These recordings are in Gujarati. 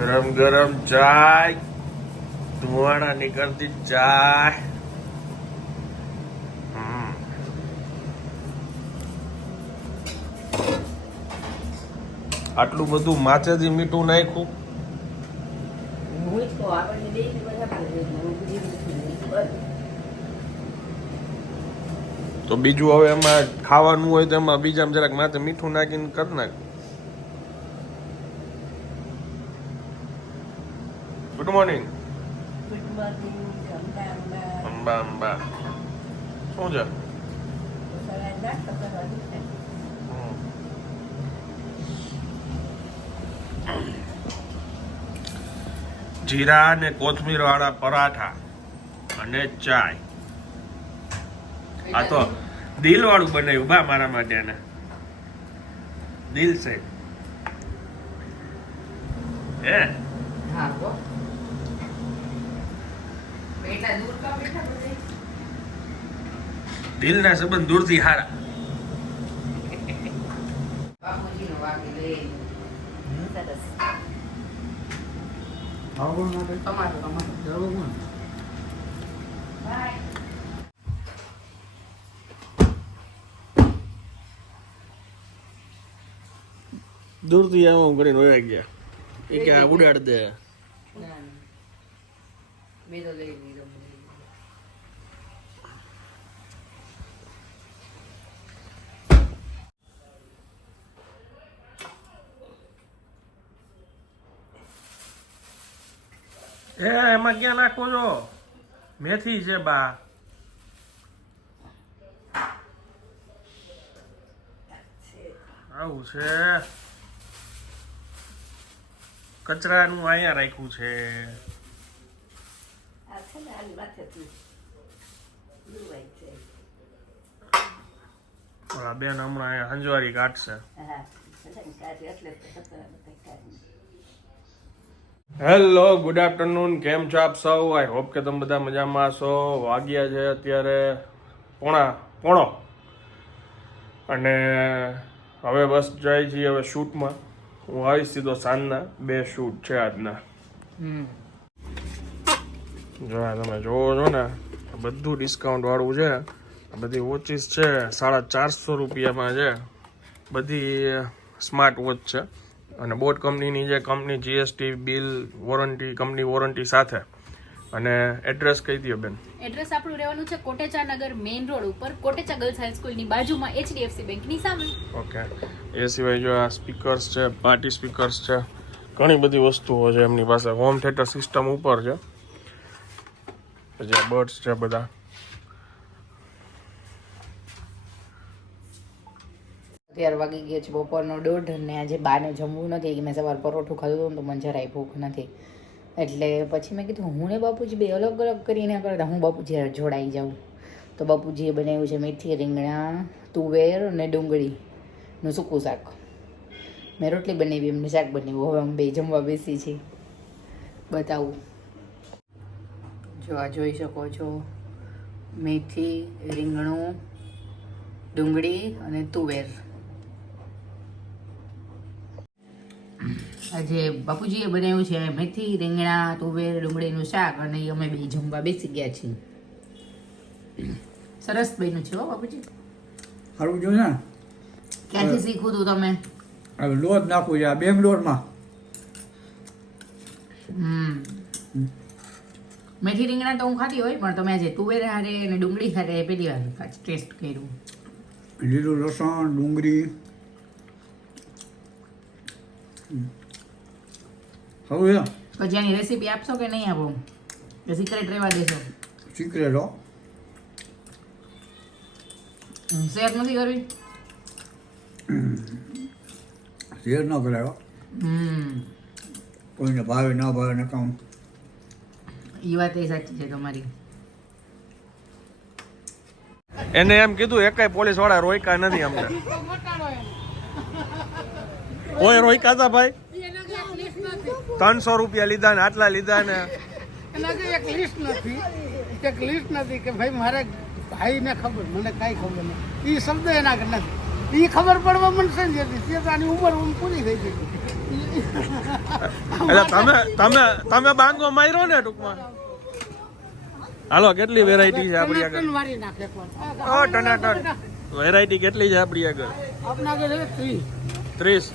ગરમ ગરમ ચાય ધુવાણા નીકળતી ચાય. આટલું બધું માચેથી મીઠું નાખ્યું. તો બીજું હવે એમાં ખાવાનું હોય તો એમાં બીજામાં જરાક માથે મીઠું નાખીને કરી નાખ ગુડ મોર્નિંગ અંબા, અંબા. શું છે. જીરા અને કોથમીર વાળા પરાઠા અને ચાય. આ તો દિલ વાળું બનાવ્યું. બા મારા માટે ને દિલ છે. હે? હા, હો. બેટા દૂર કા બેટા બધે? દિલના સંબંધ દૂરથી હારા. દૂરથી આમ આમ કરીને વયા ગયા. એ કે ઉડાડ દે. મેં તો લઈ લીધો. એ એમાં ક્યાં નાખો છો? મેથી છે બા. આવું છે. કચરાનું અહીંયા રાખ્યું છે. બેન હમણાં અહીંયા હંજવારી કાઢશે હા, બધાને કાઢી એટલે જ તો બધા બધા કાઢી. હેલો ગુડ આફ્ટરનૂન કેમ છો આપ સૌ? આઈ હોપ કે તમે બધા મજામાં છો વાગ્યા છે અત્યારે પોણા પોણો. અને હવે બસ જાય છીએ હવે શૂટમાં. હું આવીશ સીધો સાંજના. બે શૂટ છે આજના. જો તમે જોવો છો ને બધું ડિસ્કાઉન્ટ વાળું છે. બધી વોચિસ છે. સાડા ચારસો રૂપિયામાં છે. બધી સ્માર્ટ વોચ છે. અને બોટ કંપનીની જે company GST bill warranty company warranty સાથે. અને એડ્રેસ કહી દો બેન. એડ્રેસ આપણું રહેવાનું છે કોટેચા નગર મેઇન રોડ ઉપર કોટેચા ગર્લ્સ હાઈસ્કૂલની બાજુમાં એચડીએફસી બેંકની સામે. ઓકે. એ સિવાય જો આ સ્પીકર્સ છે પાર્ટી સ્પીકર્સ છે ઘણી બધી વસ્તુઓ છે એમની પાસે. હોમ થિયેટર સિસ્ટમ ઉપર છે. પછી બર્ડ્સ છે બધા. અત્યાર વાગી ગયો છે બપોરનો દોઢ ને આજે બાને જમવું નથી મેં સવાર પરોઠું ખાધું તો મને જરાય ભૂખ નથી. એટલે પછી મેં કીધું, હું ને બાપુજી બે અલગ અલગ કરીને કરતા હું બાપુજી જોડાઈ જાઉં. તો બાપુજીએ બનાવ્યું છે મેથી, રીંગણા, તુવેર અને ડુંગળીનું સૂકું શાક. મેં રોટલી બનાવી, એમને શાક બનાવ્યું. હવે અમે બે જમવા બેસી છીએ. બતાવું. જો આ જોઈ શકો છો. મેથી, રીંગણું, ડુંગળી અને તુવેર. આજે બાપુજીએ બનાવ્યું છે મેથી રીંગણા તુવેર ડુંગળીનું શાક અને અમે બે જમવા બેસી ગયા છીએ. સરસ બન્યું છે હો બાપુજી. સારું જો ને? ક્યાંથી શીખવું તું તમે? હવે લોટ નાખવું છે બેંગ્લોરમાં. હમ. મેથી રીંગણા તો હું ખાતી હોય પણ તમે આજે તુવેર હારે અને ડુંગળી હારે પેલી વાર ટેસ્ટ કર્યું. લીલું લસણ ડુંગળી. હવે પછી આની રેસીપી આપશો કે નહીં આપો? કે સિક્રેટ રહેવા દેશો સિક્રેટ હો. શેર નથી કરવી? શેર ન કરાયો હમ. કોઈને ભાવે ન ભાવે ને કામ. એ વાત એ સાચી છે તમારી. એને એમ કીધું એકાય પોલીસવાળા રોયકા નથી અમને. કોઈ રોયકા હતા ભાઈ? ત્રણસો રૂપિયા લીધા ને આટલા લીધા ને. એના કે એક લિસ્ટ નથી. એક લિસ્ટ નથી કે ભાઈ મારે ભાઈને ખબર મને કાંઈ ખબર નથી. એ શબ્દ એના કે નથી. એ ખબર પડવા મળશે ને જેથી. આની ઉંમર ઉંમર પૂરી થઈ ગઈ. એટલે તમે તમે તમે બાંગો માર્યો ને ટૂંકમાં? હાલો કેટલી વેરાયટી છે આપણી આગળ. ઓ ટનાટન. વેરાયટી કેટલી છે આપણી આગળ? આપણા આગળ ત્રીસ. ત્રીસ.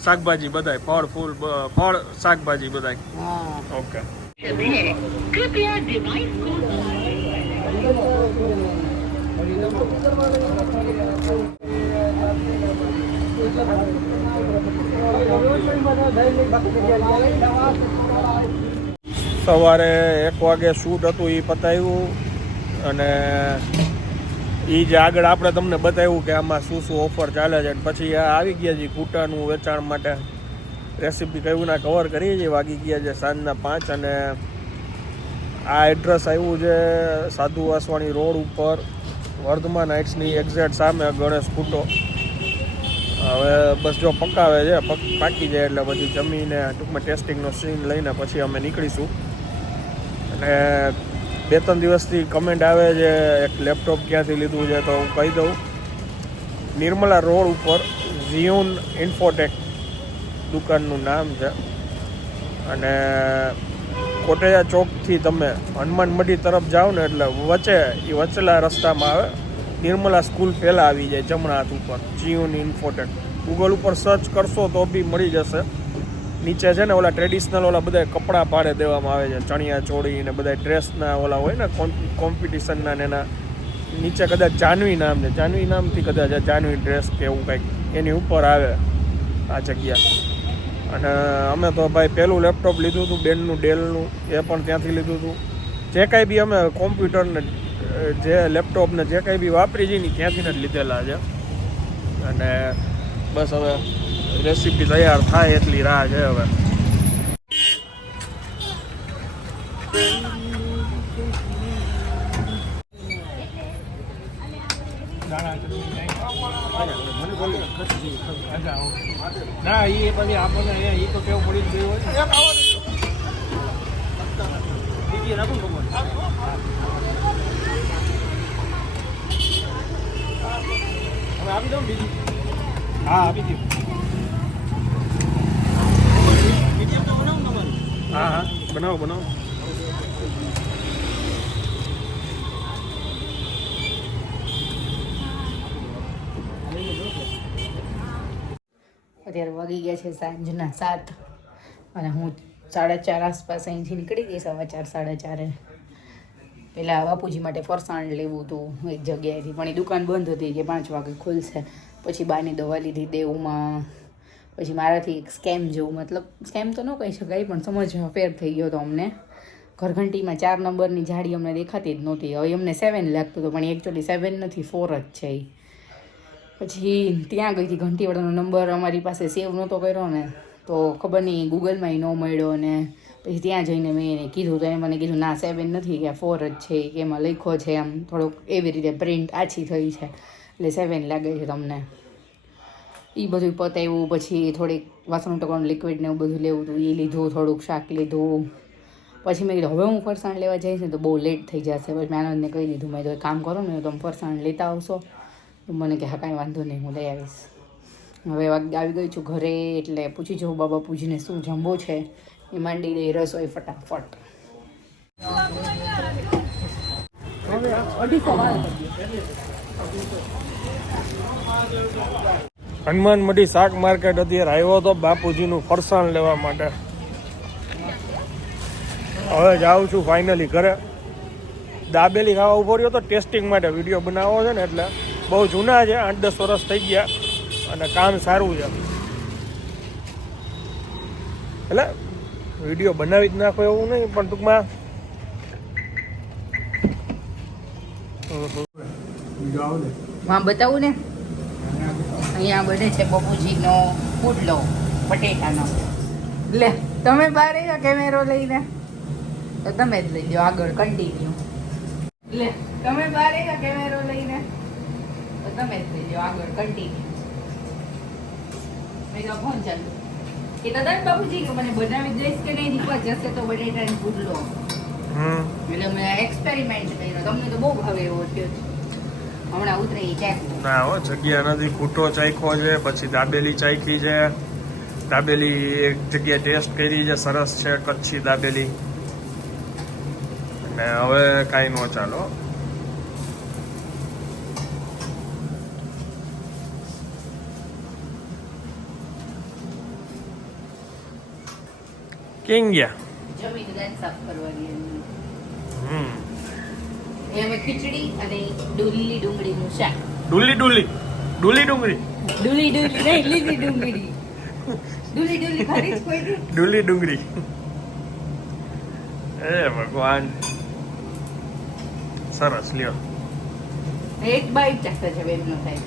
શાકભાજી બધાય ફળ ફૂલ ફળ શાકભાજી બધાય. હા. ઓકે. સવારે એક વાગે શૂટ હતું એ પતાવ્યું અને એ જે આગળ આપણે તમને બતાવ્યું કે આમાં શું શું ઓફર ચાલે છે પછી આવી ગયા છે કૂટાનું વેચાણ માટે. રેસીપી કયું ના કવર કરીએ છીએ, વાગી ગયા છે સાંજના પાંચ અને આ એડ્રેસ આવ્યું છે સાધુ વાસવાણી રોડ ઉપર, વર્ધમાન નાઇટ્સની એક્ઝેક્ટ સામે ગણેશ કૂટો હવે બસ જો પકાવે છે, પાકી જાય એટલે પછી જમીને ટૂંકમાં ટેસ્ટિંગનો સીન લઈને પછી અમે નીકળીશું. અને બે ત્રણ દિવસથી કમેન્ટ આવે છે, એક લેપટોપ ક્યાંથી લીધું છે તો હું કહી દઉં. નિર્મલા રોડ ઉપર ઝિયુન ઇન્ફોટેક દુકાનનું નામ છે. અને કોટેજા ચોકથી તમે હનુમાન મઢી તરફ જાઓ ને એટલે વચ્ચે એ વચલા રસ્તામાં આવે. નિર્મલા સ્કૂલ પહેલાં આવી જાય જમણા હાથ ઉપર જીઓન ઇન્ફોટેક ગૂગલ ઉપર સર્ચ કરશો તો બી મળી જશે. નીચે છે ને ઓલા ટ્રેડિશનલ ઓલા બધા કપડાં ભાડે દેવામાં આવે છે. ચણિયા ચોળી ને બધા ડ્રેસના ઓલા હોય ને કોમ્પિટિશનના ને એના. નીચે કદાચ જાનવી નામ છે. જાનવી નામથી કદાચ જાનવી ડ્રેસ કે એવું કંઈક એની ઉપર આવે આ જગ્યા. અને અમે તો ભાઈ પહેલું લેપટોપ લીધું હતું, બેનનું, ડેલનું, એ પણ ત્યાંથી લીધું હતું. જે કાંઈ બી અમે કોમ્પ્યુટરને જે લેપટોપને જે કાંઈ બી વાપરી છે ને ત્યાંથી જ લીધેલા છે. અને બસ હવે રેસીપી તૈયાર થાય એટલી રાહ છે હવે. ના એ પછી આપણને એ તો કેવું પડી ગયું હોય. બીજી રાખું હવે આપી દઉં બીજી હા. આપી હા હા. બનાવો બનાવો. અત્યારે વાગી ગયા છે સાંજના સાત અને હું સાડા ચાર આસપાસ અહીંથી નીકળી ગઈ સવા ચાર, સાડા ચારે. પહેલાં બાપુજી માટે ફરસાણ લેવું હતું એક જગ્યાએથી. પણ એ દુકાન બંધ હતી કે પાંચ વાગે ખુલશે. પછી બાની દવા લીધી દેવમાં. પછી મારાથી એક સ્કેમ જેવું, મતલબ સ્કેમ તો ન કહી શકાય, પણ સમજમાં ફેર થઈ ગયો હતો અમને. ઘરઘંટીમાં ચાર નંબરની જાડી અમને દેખાતી જ નહોતી. હવે અમને સેવન લાગતું હતું, પણ એકચ્યુઅલી સેવન નથી ફોર જ છે એ પછી ત્યાં ગઈ હતી ઘંટીવાળાનો નંબર અમારી પાસે સેવ નહોતો કર્યો ને, તો ખબર નહીં ગૂગલમાં એ ન મળ્યો ને, પછી ત્યાં જઈને મેં એને કીધું તો એને મને કીધું, ના સેવન નથી, કે ફોર જ છે, કે એમાં લખ્યો છે એમ થોડોક એવી રીતે પ્રિન્ટ આછી થઈ છે. એટલે સેવન લાગે છે તમને. એ બધું પતાવ્યું પછી થોડીક વાસણ ટકાનું લિક્વિડ ને એવું બધું લેવું હતું એ લીધું, થોડુંક શાક લીધું. પછી મેં કીધું, હવે હું ફરસાણ લેવા જઈશ ને તો બહુ લેટ થઈ જશે. પછી મેં આનંદને કહી દીધું, મેં તો કામ કરો ને, તમે ફરસાણ લેતા આવશો. મને કે, હા, કાંઈ વાંધો નહીં, હું લઈ આવીશ. હવે આવી ગઈ છું ઘરે, એટલે પૂછી જાઉં બાબા પૂજીને શું જમવું છે. એ માંડી દઈ રસોઈ ફટાફટ. હનુમાન મઢી શાક માર્કેટ અત્યારે આવ્યો હતો બાપુજીનું ફરસાણ લેવા માટે. હવે જાઉં છું ફાઇનલી ઘરે. દાબેલી ખાવા ઊભો રહ્યો તો ટેસ્ટિંગ માટે વીડિયો બનાવવો છે ને એટલે બહુ જૂના છે, આઠ દસ વર્ષ થઈ ગયા અને કામ સારું છે. એટલે વીડિયો બનાવી જ નાખો એવું નહીં, પણ ટૂંકમાં બતાવું ને? અહીંયા બને છે બાપુજીનો પુડલો બટેટાનો. લે તમે બહાર આવ્યા કેમેરો લઈને? તો તમે જ લઈ લો આગળ કન્ટિન્યુ લે તમે બહાર આવ્યા કેમેરો લઈને? તો તમે જ લઈ લો આગળ કન્ટિન્યુ મેં તો ફોન ચાલુ. કે દાદા બાપુજી કે મને બનાવી દઈશ કે નહીં? દીપા જશે તો બટેટાનો પુડલો. એટલે મેં એક્સપેરિમેન્ટ કર્યો. તમને તો બહુ ભાવે એવો થયો છે. હમણાં ઉતરે એ ના હો જગ્યા નથી. ખૂટો ચાખ્યો છે પછી દાબેલી ચાખી છે. દાબેલી એક જગ્યાએ ટેસ્ટ કરી છે સરસ છે કચ્છી દાબેલી. અને હવે કાંઈ ન ચાલો કેમ ગયા? જમીન સાફ કરવાની હમ. એ અમે ખીચડી અને ડુલ્લી ડુંગળીનું શાક. ડુલી ડુલી. ડુલી ડુંગળી. ડુલી ડુલી નહીં લીલી ડુંગળી. ડુલી ડુલી ખરી જ કોઈ ડુલી ડુંગળી. એ ભગવાન. સરસ લ્યો. એક બાઈટ ચાખતા છે બેનનો થાય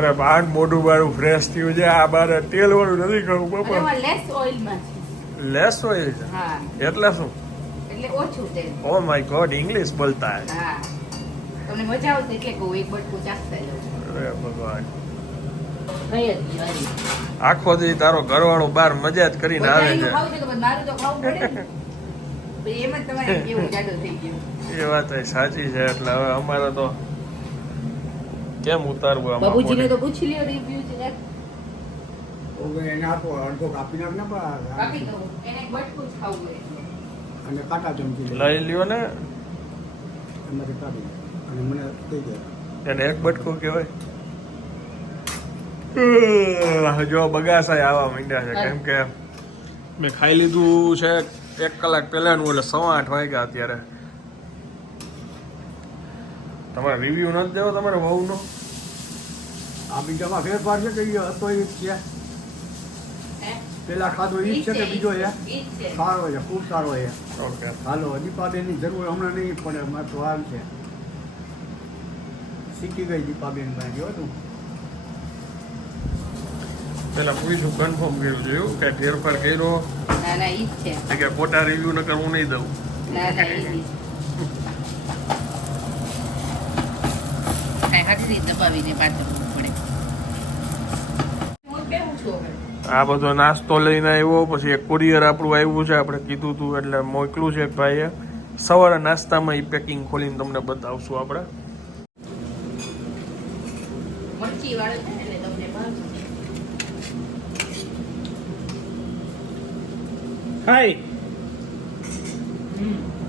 અરે બાર મોઢું બારું ફ્રેશ થયું છે. આ બાર તેલ વાળું નથી કરવું બપોર. લેસ ઓઇલમાં છે. લેસ ઓઇલ છે? એટલે શું? ઓછું તેલ ઓ માય ગોડ ઇંગ્લિશ બોલતા હે. હા. તમને મજા આવશે એટલે કહું એક બટકું ચાખતા જાઉં અરે ભગવાન. આખો દી તારો ઘરવાળો બાર મજા જ કરીને આવે છે. ખાવું છે તો પછી મારું તો ખાવું પડે એમ જ તમારે કેવું જાડો થઈ ગયું. એ વાત સાચી છે એટલે હવે અમારે તો કેમ ઉતારવું આમાં બાબુજીને? તો પૂછી લ્યો રિવ્યુ છે. એને આપો અડધો કાપી નાખ ને કાપી દઉં. એને બટકું જ ખાવું અને કાંટા ચમચી લઈ લ્યો ને. એમાંથી કાઢી. અને મને થઈ ગયા એને એક બટકું કહેવાય. જો બગાસા આવવા માંડ્યા છે કેમ કે મેં ખાઈ લીધું છે એક કલાક પહેલાનું એટલે સવા આઠ વાગ્યા અત્યારે. તમારે રિવ્યુ નથી દેવો તમારે વહુનો? આ બીજામાં ફેરફાર છે કે હતો એ છે? પેલા ખાધો એ છે કે બીજો છે. સારો છે ખૂબ સારો છે. ઓકે. હાલો દીપાબેનની જરૂર હમણાં નહીં પડે મારે તો હાલ છે. શીખી ગઈ દીપાબેન ભાઈ ગયો તું. પેલા પૂછ્યું કન્ફર્મ કર્યું જોયું કે ફેરફાર કર્યો? ના ના ઈ જ છે. કે ખોટા રિવ્યુ ન કરવું નહીં દઉં? ના ના ઈ જ. કાંઈ હાથથી દબાવીને પાછળ પડે હું કેવું છું હવે આ બધો નાસ્તો લઈને આવ્યો પછી એક કુરિયર આપણું આવ્યું છે આપણે કીધું હતું એટલે મોકલું છે ભાઈએ. સવારે નાસ્તામાં એ પેકિંગ ખોલીને તમને બતાવશું આપણે. મરચી વાળો છે ને એટલે તમને ભાવશે હાય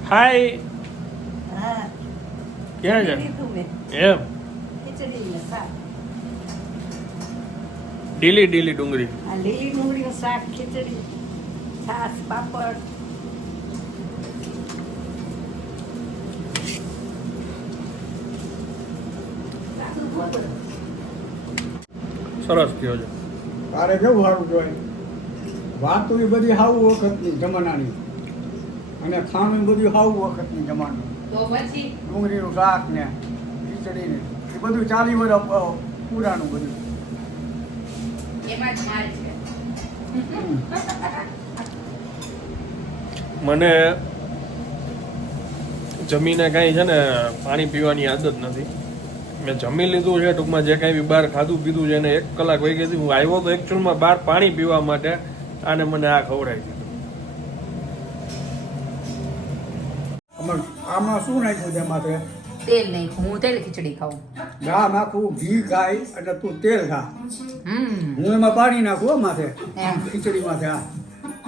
હાય ક્યાં છે? એમ. ડીલી ડીલી ડુંગળી. આ લીલી ડુંગળીનું શાક ખીચડી છાસ પાપડ. સરસ થયો છે. તારે કેવું સારું જોઈએ વાતો એ બધી હાવ વખતની જમાનાની. અને ખાણું બધું હાવ વખતની જમાનું ડુંગળીનું શાક ને ખીચડી ને એ બધું ચાલી વર્ષ પુરાણું બધું. એમાં જ માર છે. મને જમીને કાંઈ છે ને પાણી પીવાની આદત નથી. મેં જમી લીધું છે ટૂંકમાં જે કાંઈ બી બહાર ખાધું પીધું છે એને એક કલાક વહી ગઈ હું આવ્યો તો એકચ્યુઅલમાં બહાર પાણી પીવા માટે આને મને આ ખવડાવી દીધું. આમાં શું નાખ્યું છે તે તેલ નહીં હું તેલ ખીચડી ખાઉં. ગા નાખું ઘી ખાય એટલે તું તેલ ખા. હું એમાં પાણી નાખું હો માથે. ખીચડી માથે આ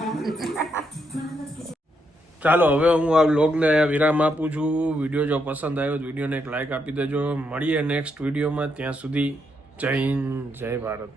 ચાલો હવે હું આ વ્લોગને વિરામ આપું છું. વીડિયો જો પસંદ આવ્યો તો વિડીયોને એક લાઇક આપી દેજો. મળીએ નેક્સ્ટ વિડીયોમાં. ત્યાં સુધી જય હિન્દ જય ભારત.